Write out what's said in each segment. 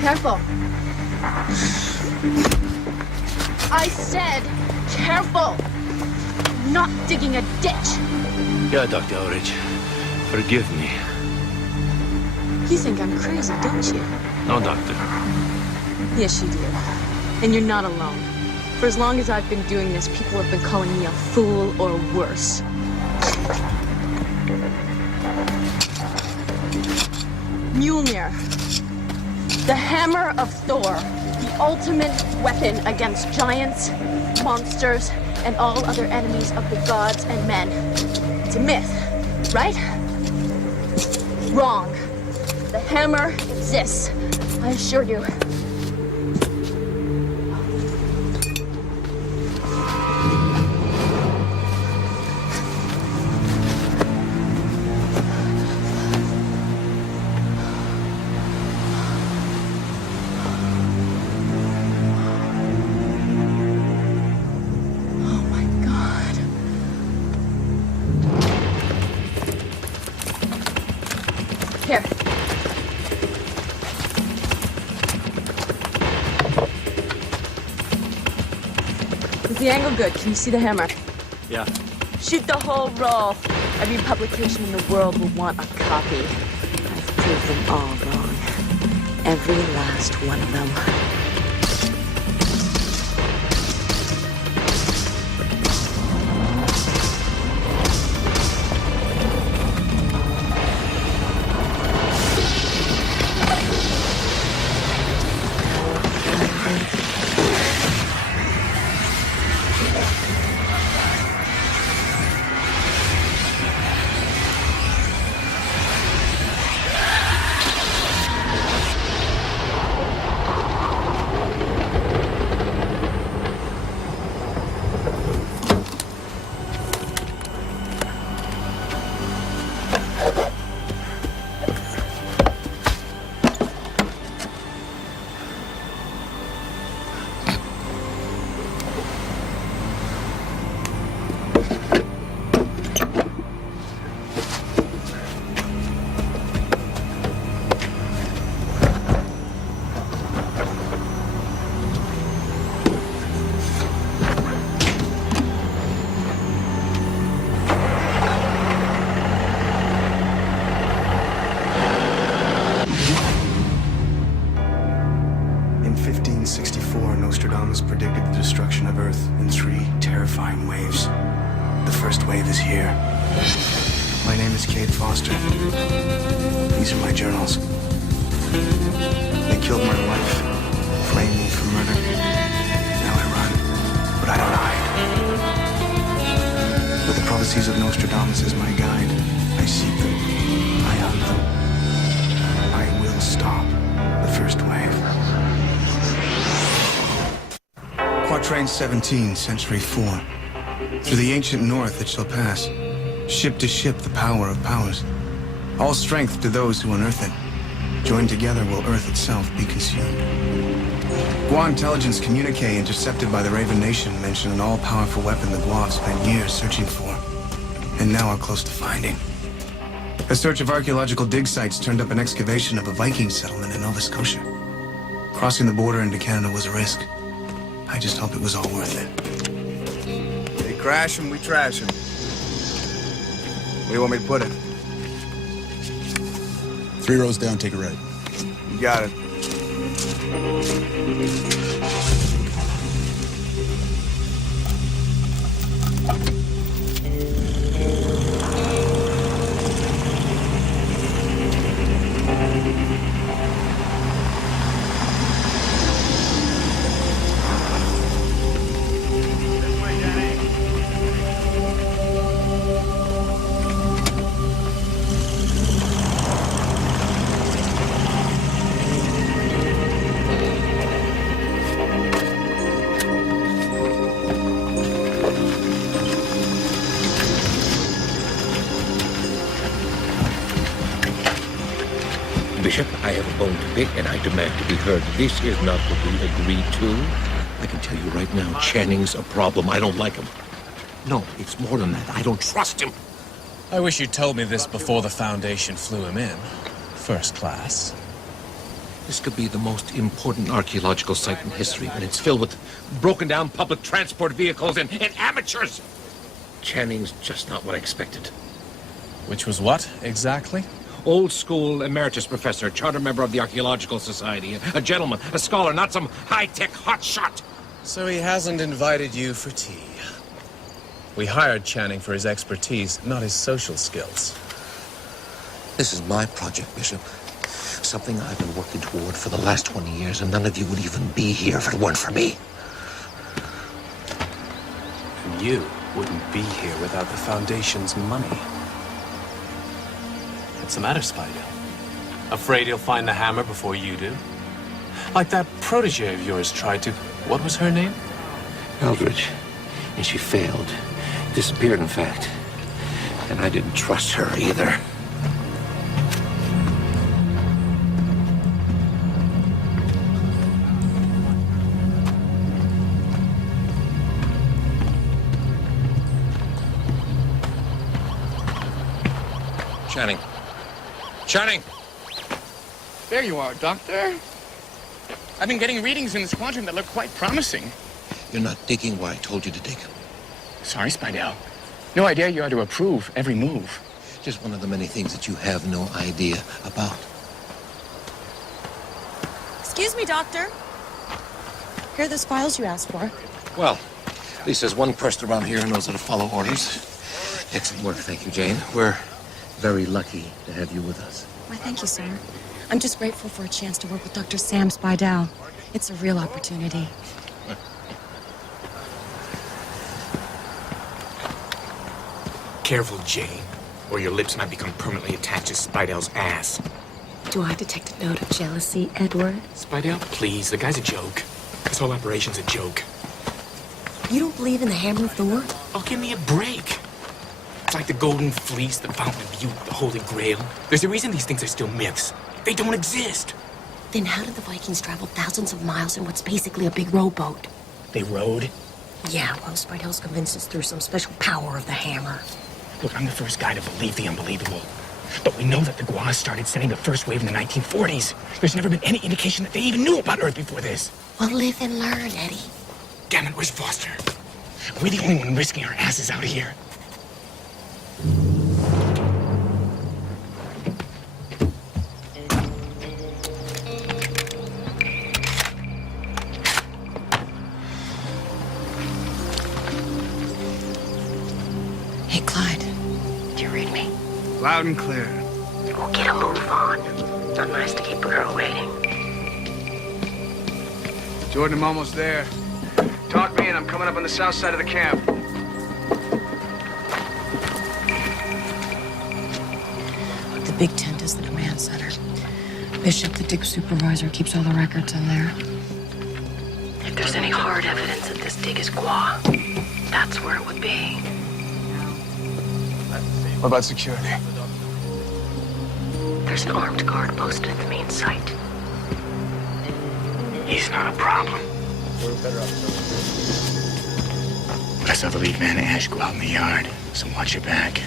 Careful. I said careful. Not digging a ditch. Yeah, Dr. Elridge. Forgive me. You think I'm crazy, don't you? No, Doctor. Yes, you do. And you're not alone. For as long as I've been doing this, people have been calling me a fool or worse. Mjolnir. The hammer of Thor. The ultimate weapon against giants, monsters, and all other enemies of the gods and men. It's a myth, right? Wrong. The hammer exists, I assure you. Here. Is the angle good? Can you see the hammer? Yeah. Shoot the whole roll. Every publication in the world will want a copy. I've proved them all wrong. Every last one of them. Nostradamus predicted the destruction of Earth in 3 terrifying waves. The first wave is here. My name is Cade Foster. These are my journals. They killed my wife, framed me for murder. Now I run, but I don't hide. With the prophecies of Nostradamus as my guide, I seek them, I hunt them. I will stop the first wave. Quatrain 17, Century 4. Through the ancient north it shall pass, ship to ship the power of powers. All strength to those who unearth it. Joined together will Earth itself be consumed. Gua intelligence communique intercepted by the Raven Nation mention an all-powerful weapon the Gua have spent years searching for, and now are close to finding. A search of archaeological dig sites turned up an excavation of a Viking settlement in Nova Scotia. Crossing the border into Canada was a risk. I just hope it was all worth it. They crash them, we trash them. Where do you want me to put it? 3 rows down, take a right. You got it. Bishop, I have a bone to pick, and I demand to be heard. This is not what we agreed to. I can tell you right now, Channing's a problem. I don't like him. No, it's more than that. I don't trust him. I wish you'd told me this before the Foundation flew him in. First class. This could be the most important archaeological site in history, and it's filled with broken-down public transport vehicles and amateurs. Channing's just not what I expected. Which was what, exactly? Old school emeritus professor, charter member of the Archaeological Society, a gentleman, a scholar, not some high-tech hotshot. So he hasn't invited you for tea. We hired Channing for his expertise, not his social skills. This is my project, Bishop. Something I've been working toward for the last 20 years, and none of you would even be here if it weren't for me. And you wouldn't be here without the Foundation's money. What's the matter, Spider? Afraid he'll find the hammer before you do? Like that protege of yours tried to... What was her name? Eldridge. And she failed. Disappeared, in fact. And I didn't trust her either. Channing. Channing! There you are, Doctor. I've been getting readings in the squadron that look quite promising. You're not digging where I told you to dig. Sorry, Spidell. No idea you are to approve every move. Just one of the many things that you have no idea about. Excuse me, Doctor. Here are those files you asked for. Well, at least there's one person around here who knows how to follow orders. Excellent work, thank you, Jane. We're very lucky to have you with us. Why, thank you, sir. I'm just grateful for a chance to work with Dr. Sam Spidell. It's a real opportunity. Careful, Jane, or your lips might become permanently attached to Spidell's ass. Do I detect a note of jealousy, Edward? Spidell, please, the guy's a joke. This whole operation's a joke. You don't believe in the Hammer of Thor? Oh, give me a break. It's like the Golden Fleece, the Fountain of Youth, the Holy Grail. There's a reason these things are still myths. They don't exist. Then how did the Vikings travel thousands of miles in what's basically a big rowboat? They rode. Yeah, well, Spidell's convinced us through some special power of the hammer. Look, I'm the first guy to believe the unbelievable. But we know that the Guas started sending the first wave in the 1940s. There's never been any indication that they even knew about Earth before this. Well, live and learn, Eddie. Damn it, where's Foster? We're the only one risking our asses out here. Hey, Clyde. Do you read me? Loud and clear. Well, get a move on. Not nice to keep a girl waiting. Jordan, I'm almost there. Talk me in. I'm coming up on the south side of the camp. The big tent is the command center. Bishop, the dig supervisor, keeps all the records in there. If there's any hard evidence that this dig is Gua, that's where it would be. What about security? There's an armed guard posted at the main site. He's not a problem. But I saw the lead man, Ash, go out in the yard, so watch your back.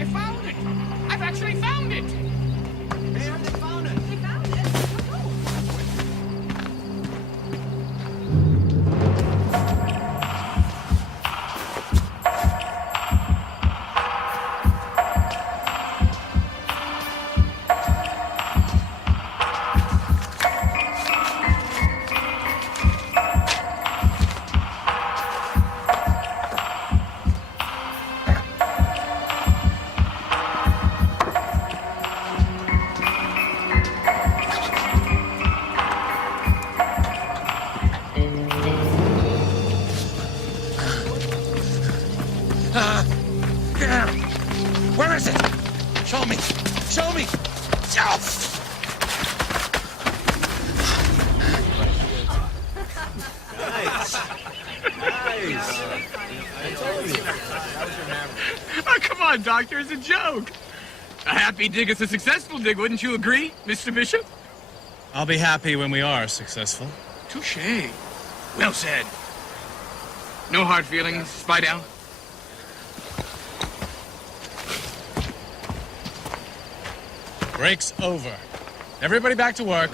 I found it! I've actually found it! They found it! They found it! on, Doctor, it's a joke. A happy dig is a successful dig, wouldn't you agree, Mr. Bishop? I'll be happy when we are successful. Touché. Well said. No hard feelings, Spy Down? Break's over. Everybody back to work.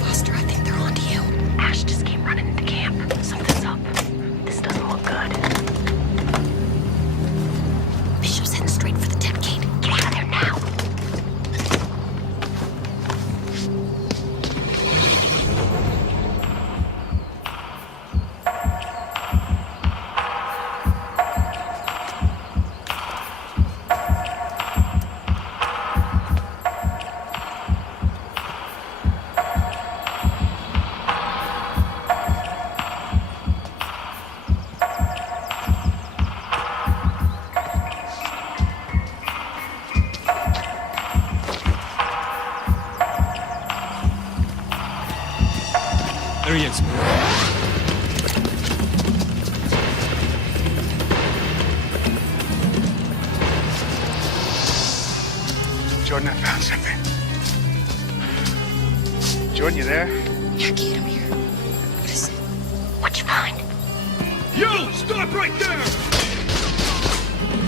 Foster, I think they're onto you. Ash just came running into camp. Something's up. This doesn't look good. Bishop's heading straight for the tent gate. Get out of there now. There he is. Jordan, I found something. Jordan, you there? Yeah, Kate, I'm here. What is it? What'd you find? You! Stop right there!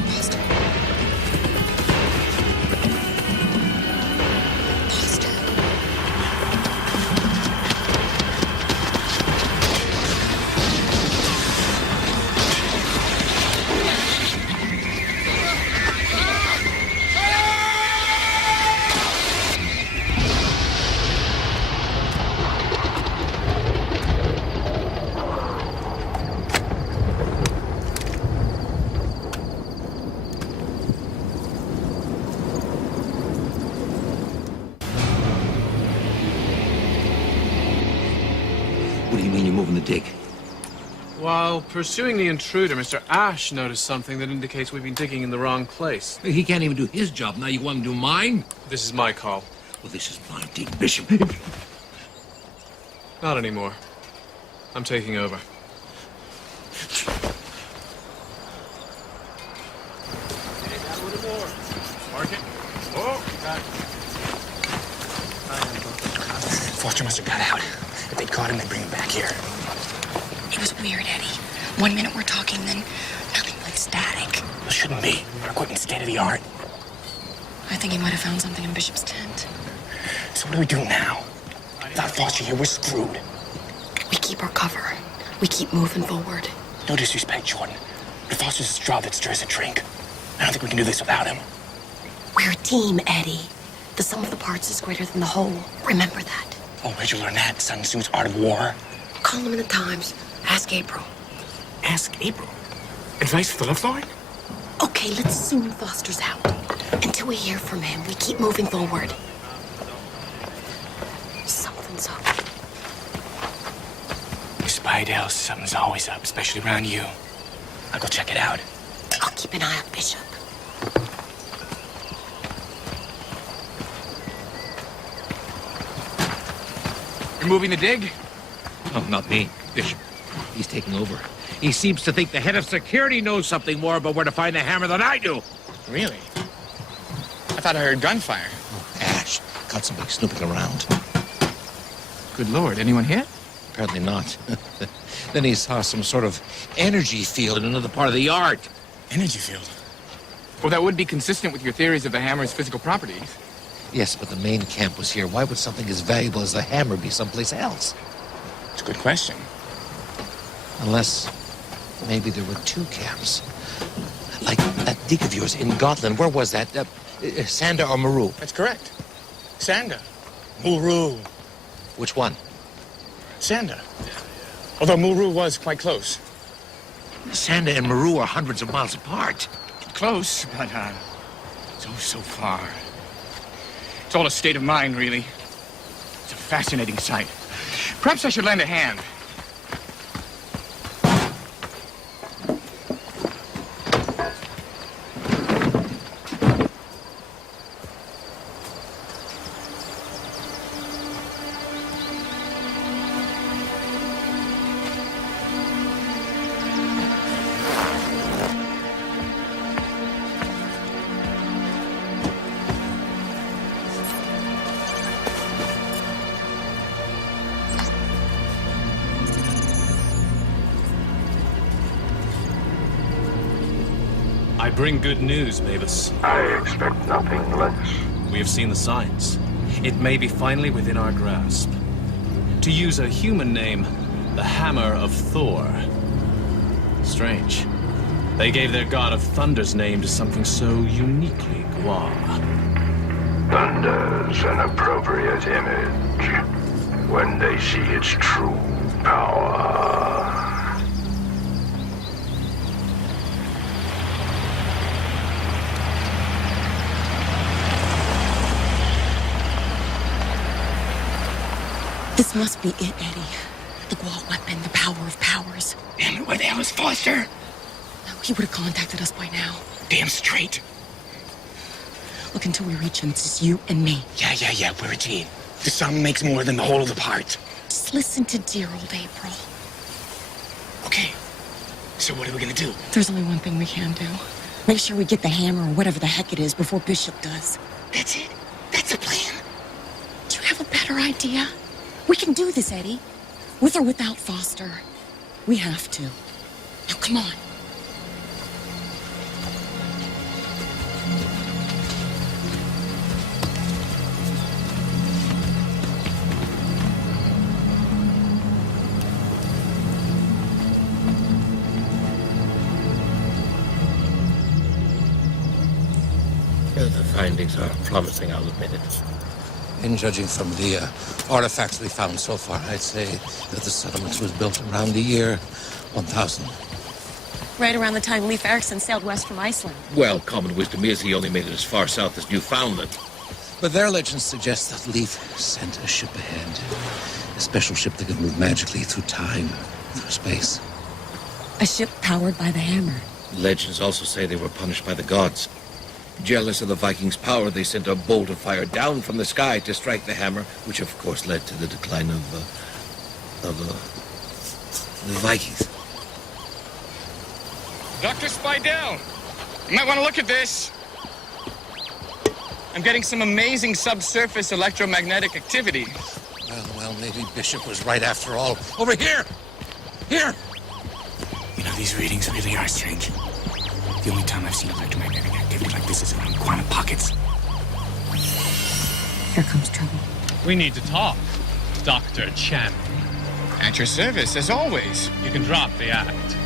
Foster. Foster. What do you mean you're moving the dig? While pursuing the intruder, Mr. Ash noticed something that indicates we've been digging in the wrong place. He can't even do his job. Now you want him to do mine? This is my call. Well, this is my dig, Bishop. Not anymore. I'm taking over. Foster must have got out. If they'd caught him, they'd bring him back here. It was weird, Eddie. 1 minute we're talking, then nothing like static. It shouldn't be. Our equipment's state of the art. I think he might have found something in Bishop's tent. So what do we do now? Without Foster here, we're screwed. We keep our cover. We keep moving forward. No disrespect, Jordan, but Foster's a straw that stirs a drink. I don't think we can do this without him. We're a team, Eddie. The sum of the parts is greater than the whole. Remember that. Oh, where'd you learn that? Sun Tzu's Art of War? Column in the Times. Ask April. Ask April. Advice for the love line? Okay, let's assume Foster's out. Until we hear from him, we keep moving forward. Something's up. Spidell, something's always up, especially around you. I'll go check it out. I'll keep an eye on Bishop. You're moving the dig? Oh, not me, Bishop. He's taking over. He seems to think the head of security knows something more about where to find the hammer than I do. Really? I thought I heard gunfire. Ash caught somebody snooping around. Good Lord, anyone hit? Apparently not. Then he saw some sort of energy field in another part of the yard. Energy field? Well, that would be consistent with your theories of the hammer's physical properties. Yes, but the main camp was here. Why would something as valuable as the hammer be someplace else? It's a good question. Unless maybe there were two camps. Like that dig of yours in Gotland. Where was that? Sanda or Maru? That's correct. Sanda. Muru. Which one? Sanda. Although Muru was quite close. Sanda and Maru are hundreds of miles apart. Close, but so far. It's all a state of mind, really. It's a fascinating sight. Perhaps I should lend a hand. I bring good news, Mavis. I expect nothing less. We have seen the signs. It may be finally within our grasp. To use a human name, the Hammer of Thor. Strange. They gave their god of thunder's name to something so uniquely Gua. Thunder's an appropriate image when they see its true power. This must be it, Eddie. The Gua weapon, the power of powers. Damn it, where the hell is Foster? No, he would have contacted us by now. Damn straight. Look, until we reach him, it's just you and me. Yeah, we're a team. The sum makes more than the whole of the parts. Just listen to dear old April. Okay, so what are we gonna do? There's only one thing we can do. Make sure we get the hammer or whatever the heck it is before Bishop does. That's it? That's a plan? Do you have a better idea? We can do this, Eddie. With or without Foster. We have to. Now, come on. The findings are promising, I'll admit it. In judging from the artifacts we found so far, I'd say that the settlement was built around the year 1000. Right around the time Leif Erikson sailed west from Iceland. Well, common wisdom is he only made it as far south as Newfoundland. But their legends suggest that Leif sent a ship ahead. A special ship that could move magically through time, through space. A ship powered by the hammer. Legends also say they were punished by the gods. Jealous of the Vikings' power, they sent a bolt of fire down from the sky to strike the hammer, which of course led to the decline of the Vikings. Dr. Spidell, you might want to look at this. I'm getting some amazing subsurface electromagnetic activity. Well, maybe Bishop was right after all. Over here! Here! You know, these readings really are strange. The only time I've seen electromagnetic activity like this is around quantum pockets. Here comes trouble. We need to talk, Dr. Chen. At your service, as always. You can drop the act.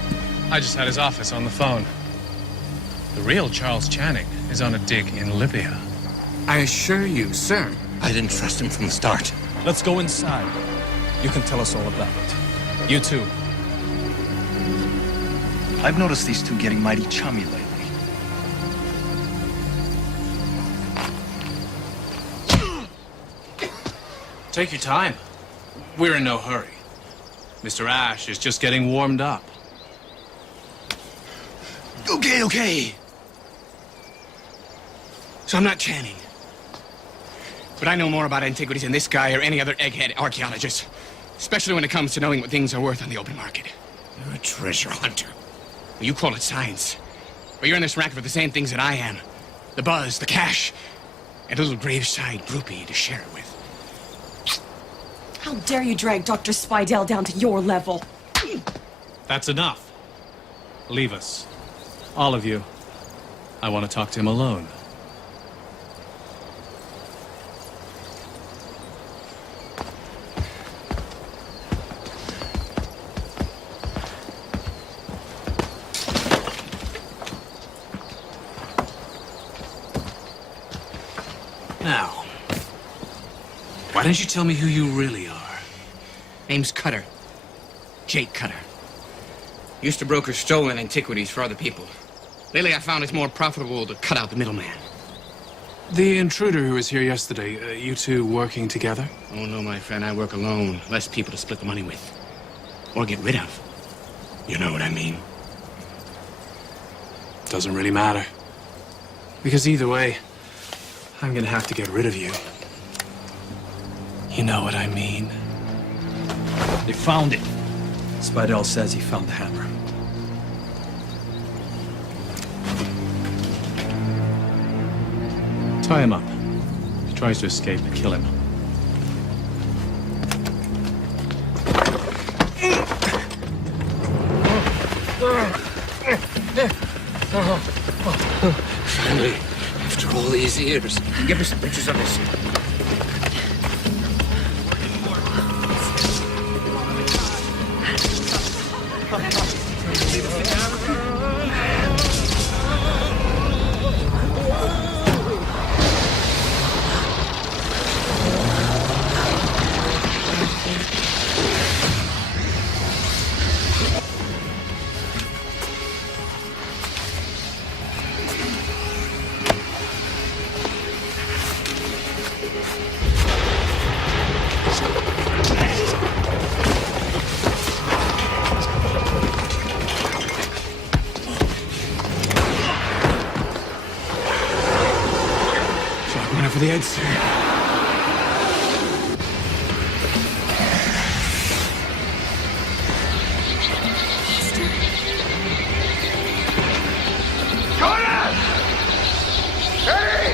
I just had his office on the phone. The real Charles Channing is on a dig in Libya. I assure you, sir. I didn't trust him from the start. Let's go inside. You can tell us all about it. You too. I've noticed these two getting mighty chummy lately. Take your time. We're in no hurry. Mr. Ash is just getting warmed up. Okay. So I'm not Channing. But I know more about antiquities than this guy or any other egghead archaeologist. Especially when it comes to knowing what things are worth on the open market. You're a treasure hunter. Well, you call it science. But you're in this racket for the same things that I am. The buzz, the cash, and a little graveside groupie to share it with. How dare you drag Dr. Spidell down to your level? That's enough. Leave us. All of you. I want to talk to him alone. Now, why don't you tell me who you really are? Name's Cutter. Jake Cutter. Used to broker stolen antiquities for other people. Lately, I found it's more profitable to cut out the middleman. The intruder who was here yesterday, you two working together? Oh, no, my friend, I work alone. Less people to split the money with. Or get rid of. You know what I mean? Doesn't really matter. Because either way, I'm gonna have to get rid of you. You know what I mean? They found it. Spidell says he found the hammer. Tie him up. If he tries to escape, kill him. Finally, after all these years. Give me some pictures of this. For the head, sir. Jordan! Hey!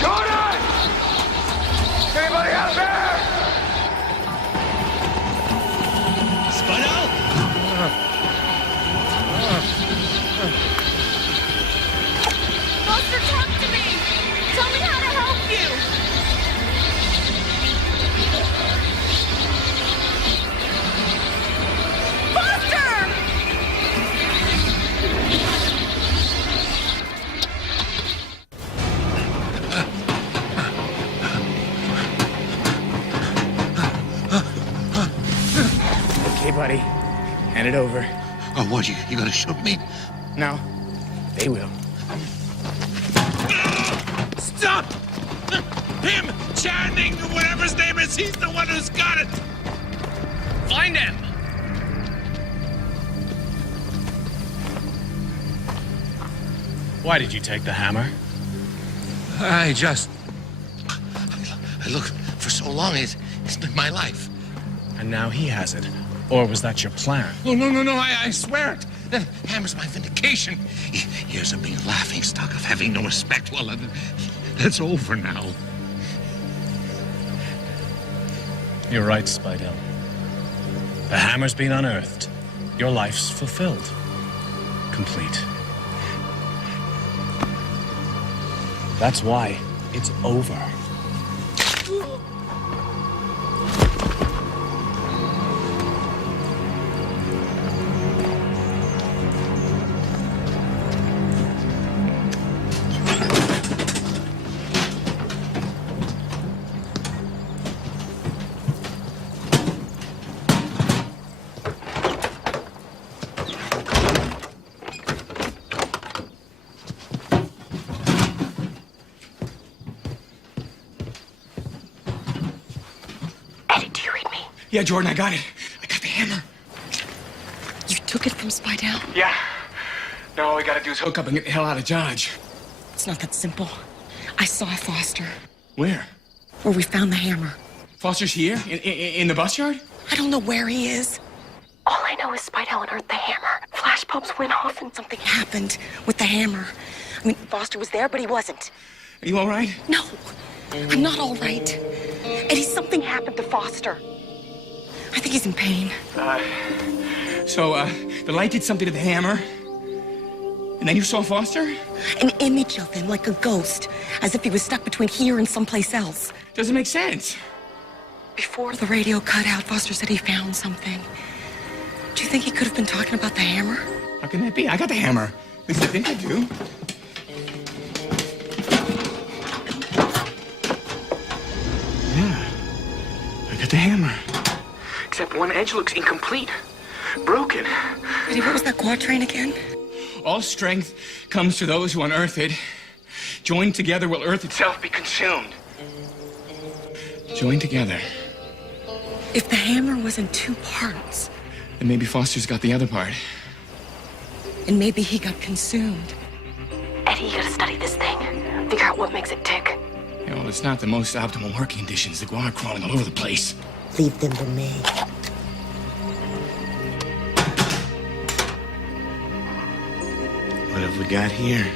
Jordan! Anybody out there? Spidell! Buster, talk to me! Tell me how to help you! Buster! Okay, buddy. Hand it over. Oh, what, you gonna shoot me? No, they will. Stop! Him! Channing, whatever his name is, he's the one who's got it! Find him! Why did you take the hammer? I looked for so long, it's been my life. And now he has it. Or was that your plan? Oh, no, I swear it. That hammer's my vindication. Years of being a laughing stock, of having no respect. Well, that's over now. You're right, Spidell. The hammer's been unearthed. Your life's fulfilled. Complete. That's why it's over. Yeah, Jordan, I got it. I got the hammer. You took it from Spidell? Yeah. Now all we gotta do is hook up and get the hell out of Dodge. It's not that simple. I saw Foster. Where? Where we found the hammer. Foster's here? In the bus yard? I don't know where he is. All I know is Spidell unearthed the hammer. Flash bulbs went off and something happened with the hammer. I mean, Foster was there, but he wasn't. Are you all right? No, I'm not all right. Eddie, something happened to Foster. I think he's in pain. So, the light did something to the hammer. And then you saw Foster? An image of him, like a ghost. As if he was stuck between here and someplace else. Doesn't make sense. Before the radio cut out, Foster said he found something. Do you think he could have been talking about the hammer? How can that be? I got the hammer. At least I think I do. Yeah, I got the hammer. Except one edge looks incomplete. Broken. Eddie, what was that quatrain again? All strength comes to those who unearth it. Joined together will earth itself be consumed. Joined together. If the hammer was in two parts. Then maybe Foster's got the other part. And maybe he got consumed. Eddie, you gotta study this thing. Figure out what makes it tick. Yeah, well, it's not the most optimal working conditions. The guar are crawling all over the place. Leave them to me. What have we got here?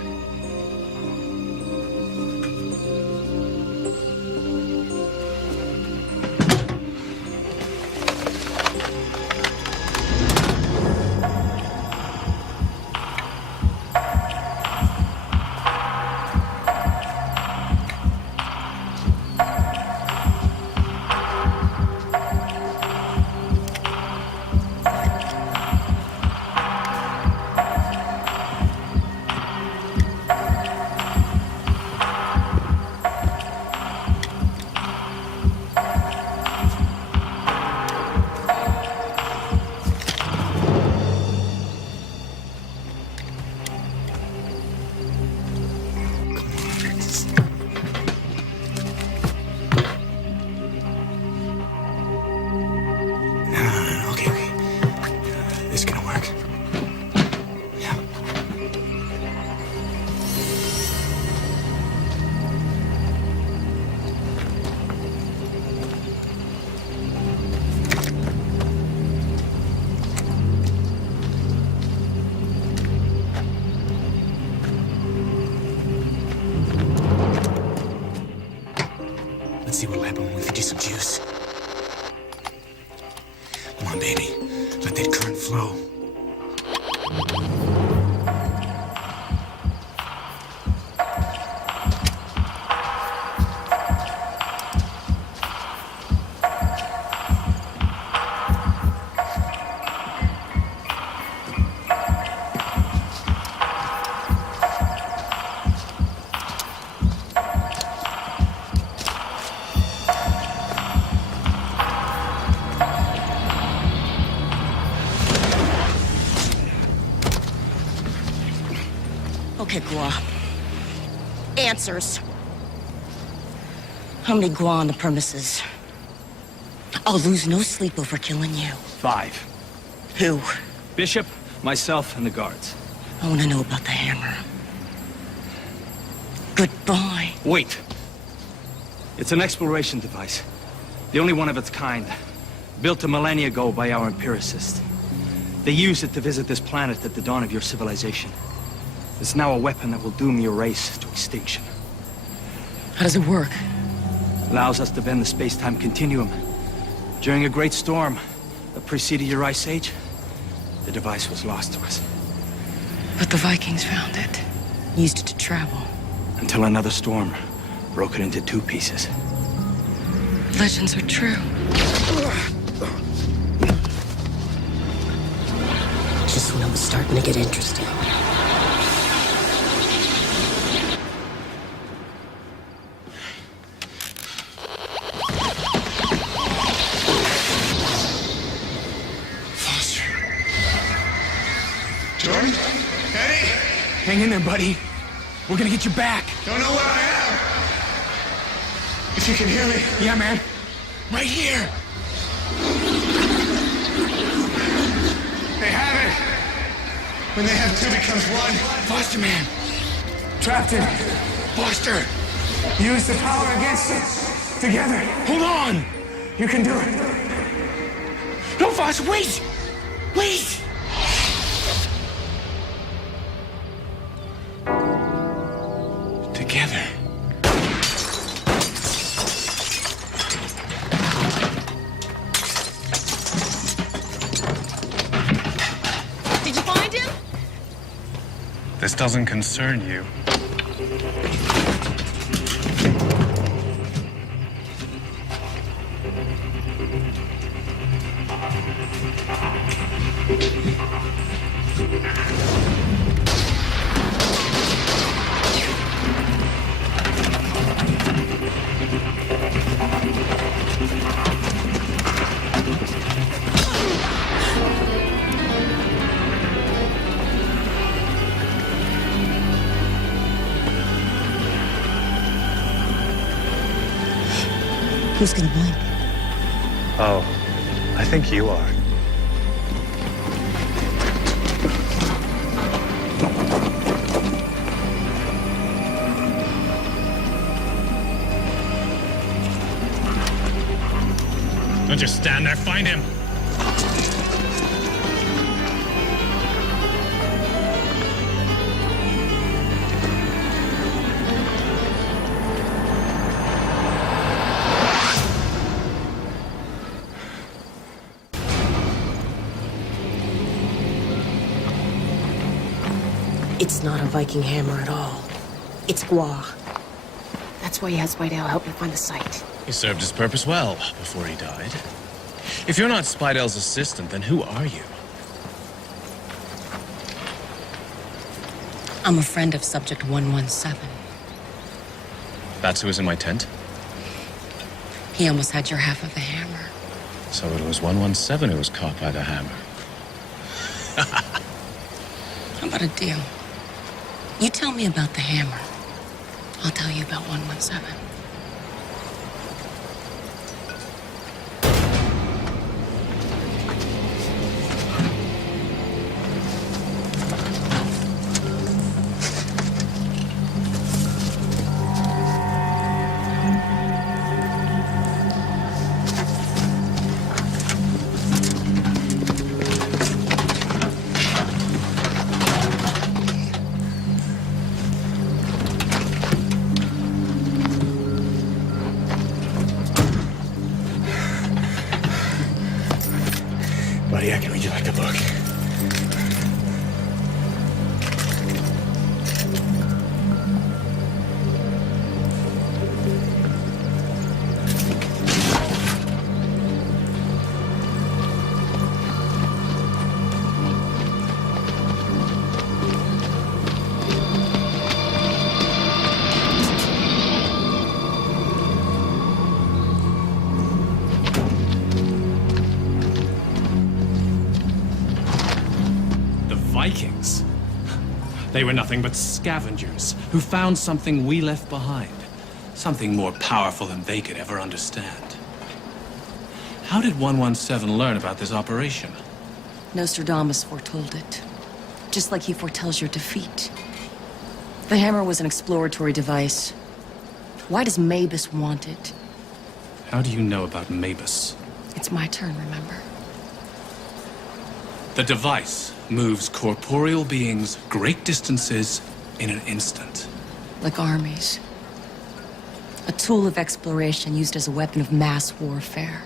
Let's see what'll happen when we feed you some juice. Come on, baby. Let that current flow. Okay, Gua. Answers. How many Gua on the premises? I'll lose no sleep over killing you. 5. Who? Bishop, myself, and the guards. I want to know about the hammer. Goodbye. Wait. It's an exploration device. The only one of its kind. Built a millennia ago by our empiricists. They used it to visit this planet at the dawn of your civilization. It's now a weapon that will doom your race to extinction. How does it work? Allows us to bend the space-time continuum. During a great storm that preceded your ice age, the device was lost to us. But the Vikings found it. Used it to travel. Until another storm broke it into 2 pieces. Legends are true. Just when I was starting to get interested. Jordan? Eddie? Hang in there, buddy. We're gonna get you back. Don't know where I am. If you can hear me. Yeah, man. Right here. They have it. When they have 2 becomes 1. Foster, man. Trapped in. Foster. Use the power against us. Together. Hold on. You can do it. No, Foster, wait. Wait. Together. Did you find him? This doesn't concern you. Who's gonna win? Oh, I think you are. Don't just stand there, find him! It's not a Viking hammer at all. It's Gua. That's why he has Spidell help me find the site. He served his purpose well before he died. If you're not Spidell's assistant, then who are you? I'm a friend of Subject 117. That's who was in my tent? He almost had your half of the hammer. So it was 117 who was caught by the hammer. How about a deal? You tell me about the hammer. I'll tell you about 117. Buddy, I can read you like a book. Vikings. They were nothing but scavengers who found something we left behind. Something more powerful than they could ever understand. How did 117 learn about this operation? Nostradamus foretold it. Just like he foretells your defeat. The hammer was an exploratory device. Why does Mabus want it? How do you know about Mabus? It's my turn, remember? The device moves corporeal beings great distances in an instant. Like armies. A tool of exploration used as a weapon of mass warfare.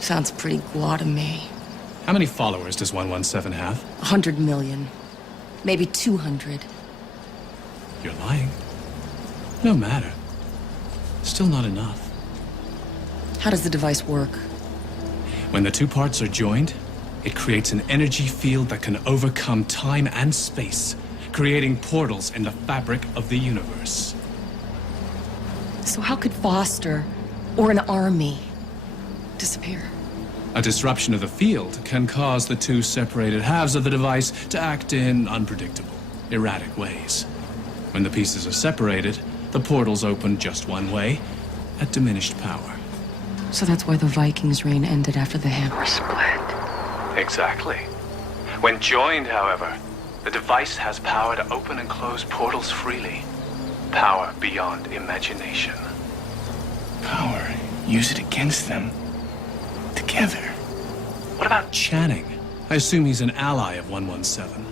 Sounds pretty Gua to me. How many followers does 117 have? 100 million. Maybe 200. You're lying. No matter. Still not enough. How does the device work? When the two parts are joined, it creates an energy field that can overcome time and space, creating portals in the fabric of the universe. So how could Foster, or an army, disappear? A disruption of the field can cause the two separated halves of the device to act in unpredictable, erratic ways. When the pieces are separated, the portals open just one way, at diminished power. So that's why the Vikings' reign ended after the hammer split. Exactly. When joined, however, the device has power to open and close portals freely. Power beyond imagination. Power. Use it against them. Together. What about Channing? I assume he's an ally of 117.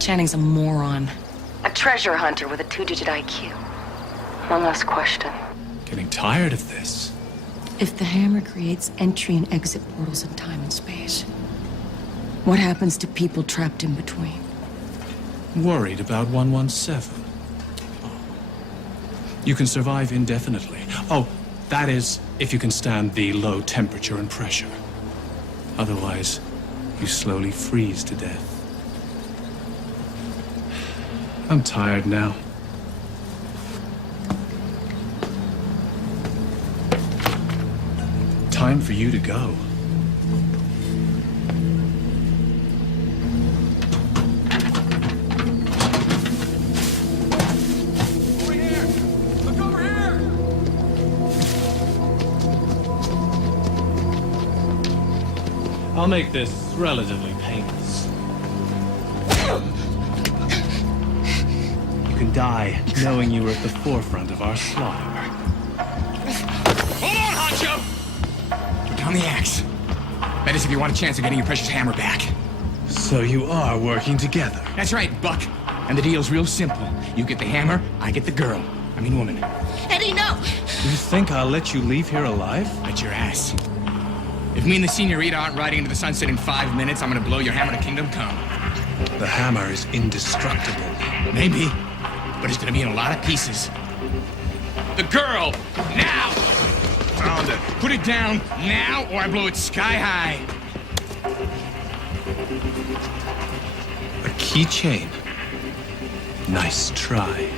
Channing's a moron. A treasure hunter with a 2-digit IQ. One last question. Getting tired of this. If the hammer creates entry and exit portals in time and space, what happens to people trapped in between? Worried about 117. Oh. You can survive indefinitely. Oh, that is, if you can stand the low temperature and pressure. Otherwise, you slowly freeze to death. I'm tired now. Time for you to go. I'll make this relatively painless. You can die knowing you were at the forefront of our slaughter. Hold on, Honcho! Put down the axe. That is if you want a chance of getting your precious hammer back. So you are working together. That's right, Buck. And the deal's real simple. You get the hammer, I get the girl. I mean woman. Eddie, no! You think I'll let you leave here alive? Bet your ass. If me and the Senorita aren't riding into the sunset in 5 minutes, I'm gonna blow your hammer to kingdom come. The hammer is indestructible. Maybe, but it's gonna be in a lot of pieces. The girl, now! Found it. Put it down now, or I blow it sky high. A keychain. Nice try.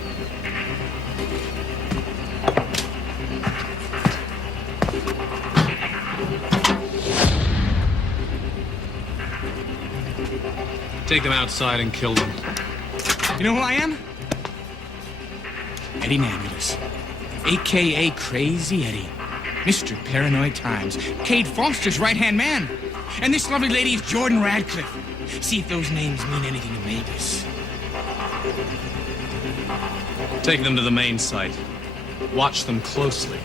Take them outside and kill them. You know who I am? Eddie Nambulus, a.k.a. Crazy Eddie. Mr. Paranoid Times, Cade Foster's right-hand man. And this lovely lady is Jordan Radcliffe. See if those names mean anything to Mavis. Take them to the main site. Watch them closely.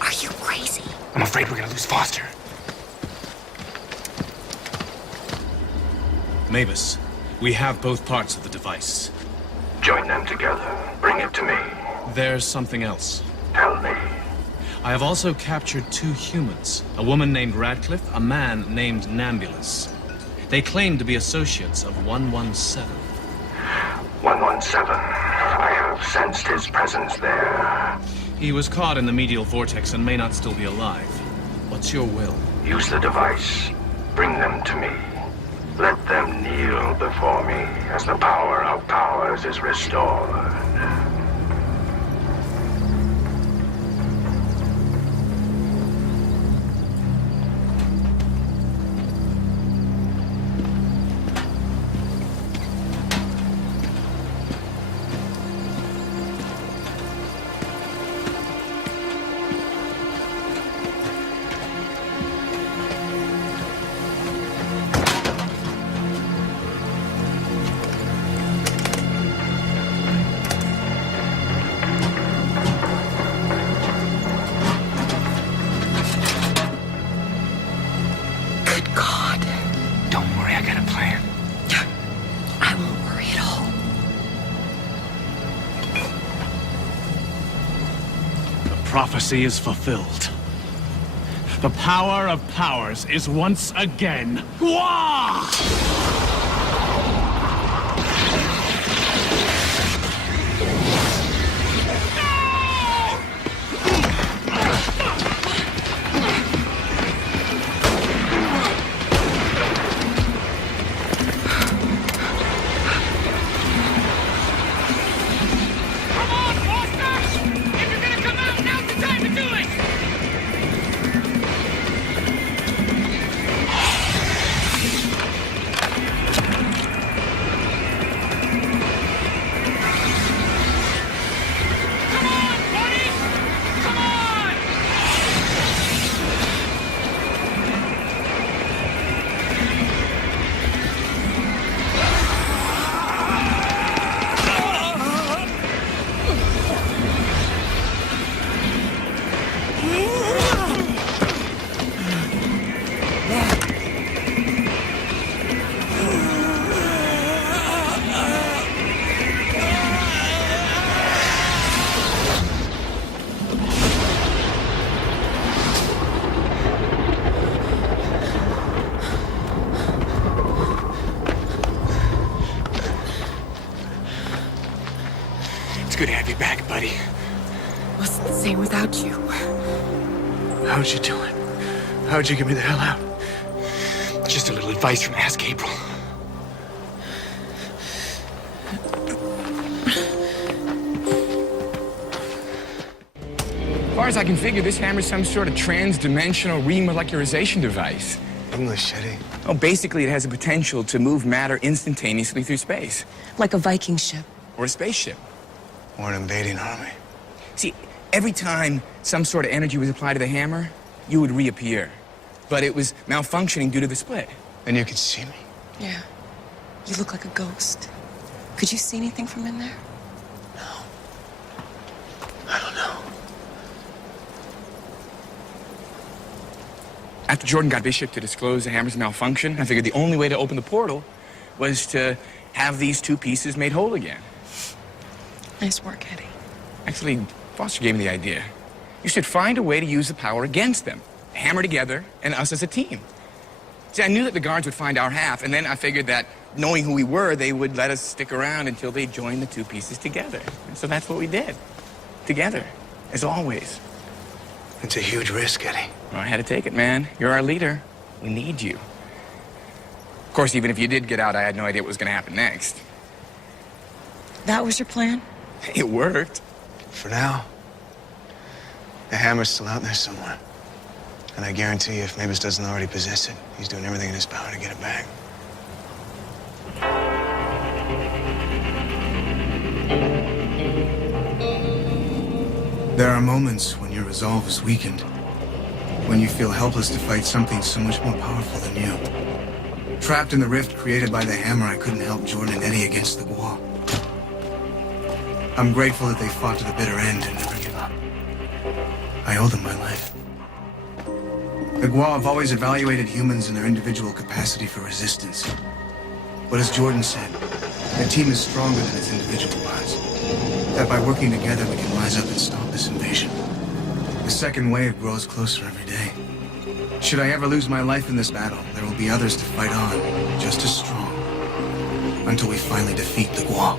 Are you crazy? I'm afraid we're gonna lose Foster. Mavis, we have both parts of the device. Join them together. Bring it to me. There's something else. Tell me. I have also captured 2 humans. A woman named Radcliffe, a man named Nambulus. They claim to be associates of 117. 117. I have sensed his presence there. He was caught in the medial vortex and may not still be alive. What's your will? Use the device. Bring them to me. Let them kneel before me as the power of powers is restored. Prophecy is fulfilled. The power of powers is once again. Wah! buddy. Wasn't the same without you. How'd you do it? How'd you get me the hell out? Just a little advice from Ask April. As far as I can figure, this hammer's some sort of trans-dimensional remolecularization device. English, Eddie. Oh, basically, it has the potential to move matter instantaneously through space. Like a Viking ship. Or a spaceship. Or an invading army. See, every time some sort of energy was applied to the hammer, you would reappear. But it was malfunctioning due to the split. And you could see me? Yeah. You look like a ghost. Could you see anything from in there? I don't know. After Jordan got Bishop to disclose the hammer's malfunction, I figured the only way to open the portal was to have these two pieces made whole again. Nice work, Eddie. Actually, Foster gave me the idea. You should find a way to use the power against them. Hammer together, and us as a team. See, I knew that the guards would find our half, and then I figured that, knowing who we were, they would let us stick around until they joined the two pieces together. And so that's what we did. Together, as always. It's a huge risk, Eddie. Well, I had to take it, man. You're our leader. We need you. Of course, even if you did get out, I had no idea what was going to happen next. That was your plan? It worked. For now. The hammer's still out there somewhere. And I guarantee you, if Mavis doesn't already possess it, he's doing everything in his power to get it back. There are moments when your resolve is weakened. When you feel helpless to fight something so much more powerful than you. Trapped in the rift created by the hammer, I couldn't help Jordan and Eddie against the Gua. I'm grateful that they fought to the bitter end and never give up. I owe them my life. The Gua have always evaluated humans and their individual capacity for resistance. But as Jordan said, the team is stronger than its individual parts. That by working together, we can rise up and stop this invasion. The second wave grows closer every day. Should I ever lose my life in this battle, there will be others to fight on, just as strong, until we finally defeat the Gua.